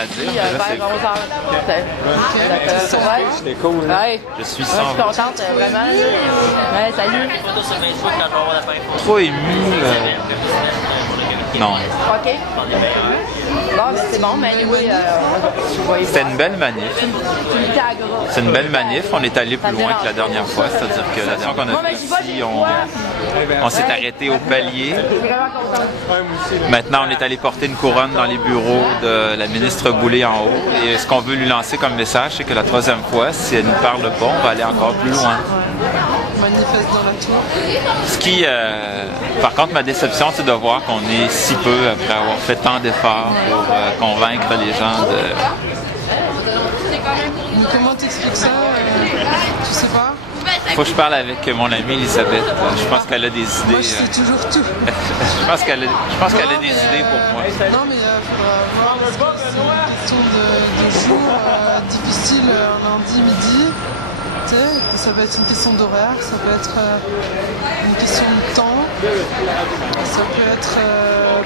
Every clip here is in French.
à dire. Vers 11h. C'était cool. Ouais. Je suis Je suis contente, vraiment. Ouais, salut. trop ému. Non. OK. Bon, ben, c'est bon, mais oui, C'était une belle manif. c'est C'est une belle manif. On est allé plus loin que la dernière fois. C'est-à-dire que la dernière fois qu'on a fait ici, on s'est arrêté au palier. Maintenant, on est allé porter une couronne dans les bureaux de la ministre Boulay en haut. Et ce qu'on veut lui lancer comme message, c'est que la troisième fois, si elle nous parle pas, on va aller encore plus loin. Manifeste dans la tour. Ce qui, par contre, ma déception, c'est de voir qu'on est si peu après avoir fait tant d'efforts pour convaincre les gens de... Mais comment t'expliques ça? Tu sais pas? Faut que je parle avec mon amie Elisabeth. Je pense qu'elle a des idées. Moi, je sais toujours tout. je pense qu'elle a des idées pour moi. Non, mais il faudra voir, parce que c'est une question de jour difficile un lundi midi. Tu sais, ça peut être une question d'horaire, ça peut être une question de temps. Ça peut être...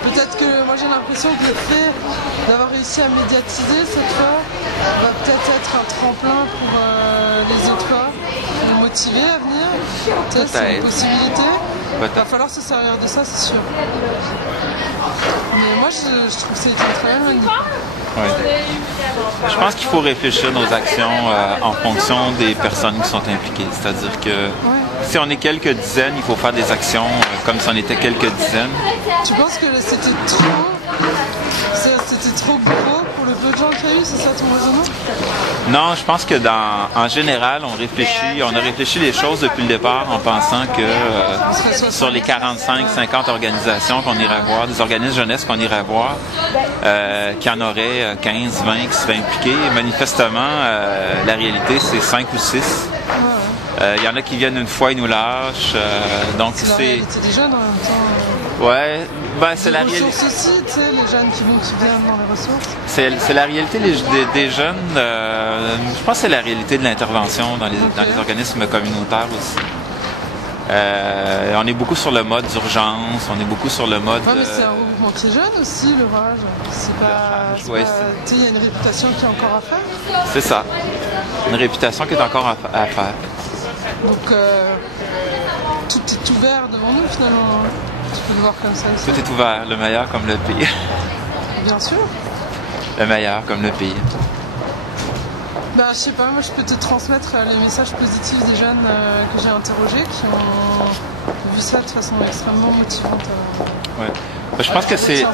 peut-être que moi j'ai l'impression que le fait d'avoir réussi à médiatiser cette fois va peut-être être un tremplin pour les autres fois, nous motiver à venir. Tu sais, c'est une possibilité. Il va falloir se servir de ça, c'est sûr. Mais moi je trouve que ça a été une très belle manif. Ouais. Je pense qu'il faut réfléchir nos actions en fonction des personnes qui sont impliquées. C'est-à-dire que si on est quelques dizaines, il faut faire des actions comme si on était quelques dizaines. Tu penses que c'était trop gros pour le peu de gens qu'il y a eu, c'est ça ton raisonnement? Non, je pense que en général, on a réfléchi les choses depuis le départ en pensant que sur les 45-50 organisations qu'on irait voir, des organismes jeunesse qu'on irait voir, qu'il y en aurait 15-20 qui seraient impliqués. Et manifestement, la réalité, c'est 5 ou 6. Il y en a qui viennent une fois et nous lâchent. Donc c'est la réalité des jeunes en même temps. Ouais, ben c'est la réalité. Les ressources aussi, tu sais, les jeunes qui viennent dans les ressources. C'est la réalité des jeunes. Je pense que c'est la réalité de l'intervention dans les organismes communautaires aussi. On est beaucoup sur le mode d'urgence, on est beaucoup sur le mode... Ouais, mais c'est un regroupement qui est jeune aussi, le Rage. C'est pas... Tu sais, il y a une réputation qui est encore à faire. C'est ça. Une réputation qui est encore à faire. Donc, tout est ouvert devant nous, finalement. Tu peux le voir comme ça aussi. Tout est ouvert, le meilleur comme le pire. Bien sûr. Le meilleur comme le pire. Bah, je sais pas, moi je peux te transmettre les messages positifs des jeunes que j'ai interrogés qui ont vu ça de façon extrêmement motivante. Ouais. Je pense que c'est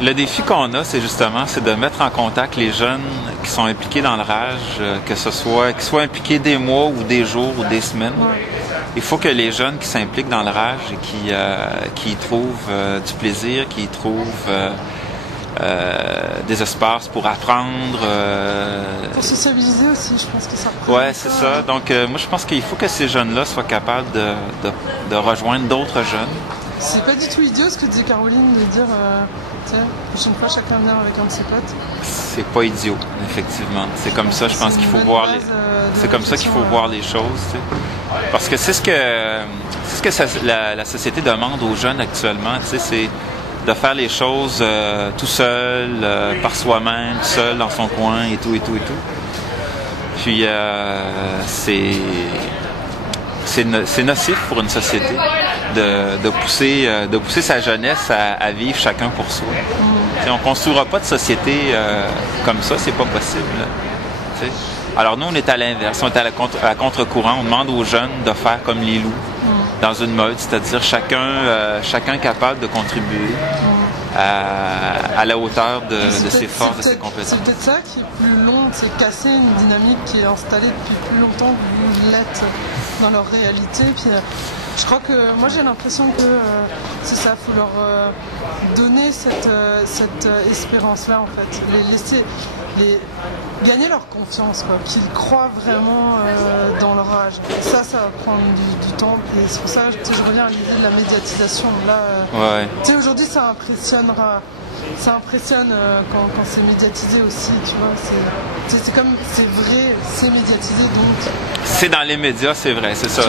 le défi qu'on a, c'est justement de mettre en contact les jeunes qui sont impliqués dans le Rage, qu'ils soient impliqués des mois ou des jours ou des semaines. Ouais. Il faut que les jeunes qui s'impliquent dans le Rage et qui y trouvent du plaisir, qui y trouvent des espaces pour apprendre. Pour sociabiliser aussi, je pense que ça reprend. Ouais, c'est ça. Donc, moi, je pense qu'il faut que ces jeunes-là soient capables de rejoindre d'autres jeunes. C'est pas du tout idiot ce que disait Caroline de dire, tiens, la prochaine fois, chacun vient avec un de ses potes. C'est pas idiot, effectivement. C'est comme ça, je pense qu'il faut voir les... C'est comme ça qu'il faut voir les choses, tu sais. Parce que c'est ce que la société demande aux jeunes actuellement, tu sais, c'est de faire les choses tout seul, par soi-même, tout seul dans son coin et tout, et tout, et tout. Puis c'est nocif pour une société de pousser sa jeunesse à vivre chacun pour soi. T'sais, on ne construira pas de société comme ça, c'est pas possible. T'sais. Alors nous, on est à l'inverse, on est à contre-courant, on demande aux jeunes de faire comme les loups dans une meute, c'est-à-dire chacun capable de contribuer à la hauteur de ses forces, de ses compétences. C'est peut-être ça qui est plus long, c'est casser une dynamique qui est installée depuis plus longtemps que vous l'êtes dans leur réalité. Puis, je crois que moi j'ai l'impression que c'est ça, il faut leur donner cette espérance-là en fait, les laisser gagner leur confiance, qu'ils croient vraiment dans leur âge. Et ça va prendre du temps. Et c'est pour ça que je reviens à l'idée de la médiatisation. Là, aujourd'hui ça impressionne quand c'est médiatisé aussi, tu vois. C'est comme, c'est vrai, c'est médiatisé donc. C'est dans les médias, c'est vrai, c'est ça.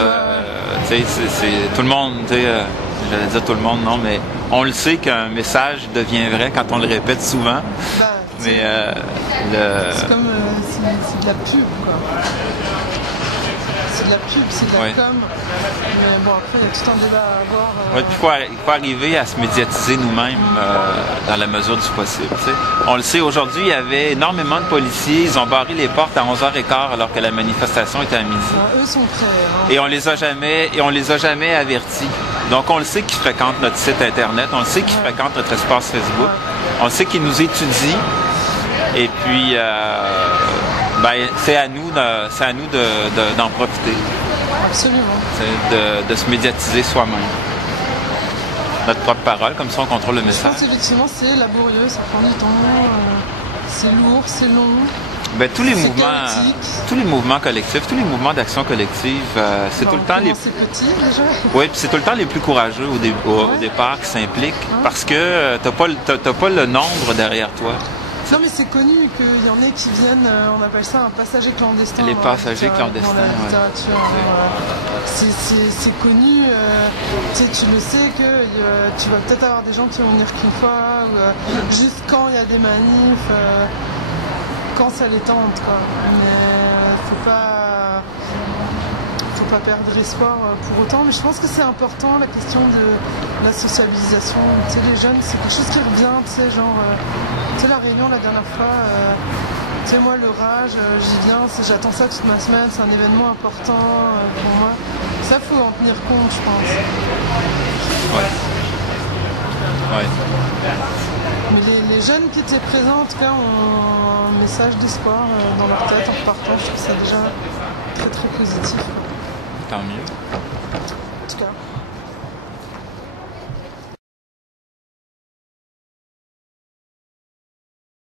C'est tout le monde, j'allais dire tout le monde, non, mais on le sait qu'un message devient vrai quand on le répète souvent. Mais c'est comme c'est de la pub, quoi. C'est de la pub, c'est de la com. Mais bon, après, il y a tout un débat à avoir. Ouais, puis il faut arriver à se médiatiser nous-mêmes dans la mesure du possible. T'sais. On le sait, aujourd'hui, il y avait énormément de policiers. Ils ont barré les portes à 11h15 alors que la manifestation était à midi. Eux sont prêts. Hein. Et on les a jamais avertis. Donc, on le sait qu'ils fréquentent notre site Internet. On le sait qu'ils fréquentent notre espace Facebook. On le sait qu'ils nous étudient. Et puis... c'est à nous d'en profiter. Absolument. De se médiatiser soi-même. Notre propre parole, comme ça on contrôle le message. Je pense qu'effectivement c'est laborieux, ça prend du temps, c'est lourd, c'est long. Tous les mouvements collectifs, tous les mouvements d'action collective, c'est tout le temps les... C'est petit déjà. Oui, puis c'est tout le temps les plus courageux au départ qui s'impliquent parce que t'as pas le nombre derrière toi. Non mais c'est connu qu'il y en ait qui viennent, on appelle ça un passager clandestin. Les passagers clandestins, dans la littérature. C'est connu, tu le sais que tu vas peut-être avoir des gens qui vont venir qu'une fois, ou, juste quand il y a des manifs, quand ça les tente, quoi. Mais faut pas perdre espoir pour autant, mais je pense que c'est important la question de la sociabilisation. Tu sais, les jeunes, c'est quelque chose qui revient, tu sais, genre, tu sais, la réunion la dernière fois, tu sais, moi, le rage, j'y viens, j'attends ça toute ma semaine, c'est un événement important pour moi. Ça, faut en tenir compte, je pense. Ouais. Mais les jeunes qui étaient présents, en tout cas, ont un message d'espoir dans leur tête en repartant. Je trouve ça déjà très très positif. Tant mieux. En tout cas.